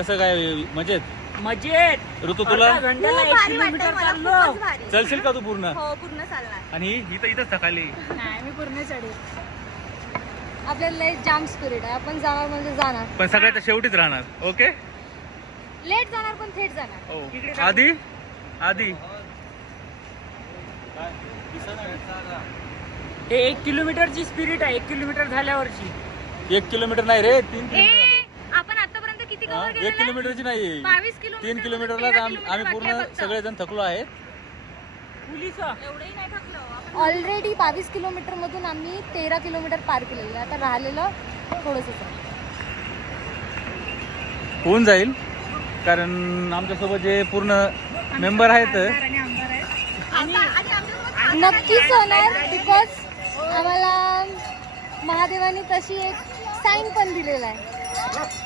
कसं काय मजेत? मजेत ऋतू तुला घंट्याला 1 किलोमीटर चाललो. चलशील का तू पूर्ण? हो पूर्ण चालणार. आणि ही तर इथंच थकाली. नाही मी पूर्ण चढेल. आपल्याला लय जाम स्पिरिट आहे, आपण जाणार म्हणजे जाणार. पण सगळ्यात शेवटीच राहणार. ओके लेट जाणार पण थेट जाणार. हो. आधी आधी हे 1 किलोमीटरची स्पिरिट आहे. 1 किलोमीटर झाल्यावरची. 1 किलोमीटर नाही रे, 3 किलोमीटर झालो. आपण आतापर्यंत किती कव्हर 1 केलेलं? किलोमीटरची नाही, 22 किलोमीटर. 3 किलोमीटरलाच आम्ही पूर्ण सगळेजण थकलो आहेत. पोलिस एवढंही नाही थकलो. ऑलरेडी 22 किलोमीटर मधून आम्ही 13 किलोमीटर पार केलेलं आहे. आता राहिलेलं थोडंसं होऊन जाईल, कारण आमच्यासोबत जे पूर्ण मेंबर आहेत नक्कीच होणार. बिकॉज आम्हाला महादेवाने तशी एक साईन पण दिलेला आहे.